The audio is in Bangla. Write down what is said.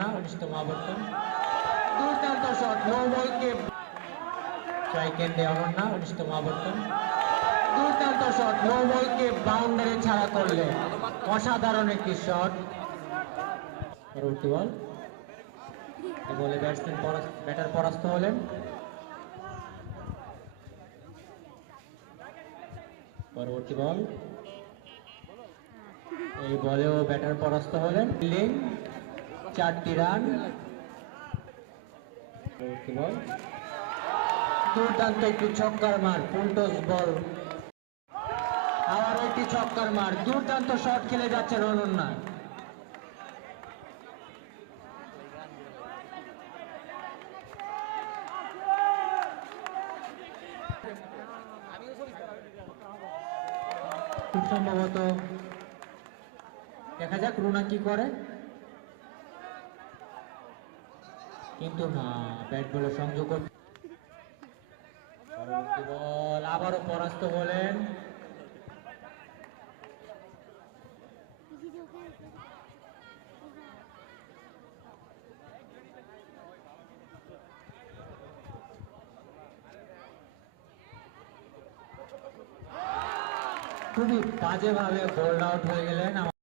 না 19তম আবর্তন দুর্দান্ত শট নো বলকে স্ট্রাইকেন্ডে অনন্যা 19তম আবর্তন দুর্দান্ত শট নো বলকে বাউন্ডারি ছাড়া করলে অসাধারণ একটি শট। পরবর্তী বল এই বলে ব্যাটার পরাস্ত হলেন। পরবর্তী বল এই বলেও ব্যাটার পরাস্ত হলেন। ফিল্ডিং 4টি রান। পরবর্তী বল দুর্দান্ত একটি ছক্কার মার ফুলটস বল আবার একটি ছক্কার মার দুর্দান্ত শট খেলে যাচ্ছেন অনন্যা। খুব সম্ভবত দেখা যাক রুনা কি করে, কিন্তু না ব্যাট বলে সংযোগ। পরবর্তী বল আবারও পরাস্ত হলেন। খুবই বাজেভাবে বোল্ড আউট হয়ে গেলেন।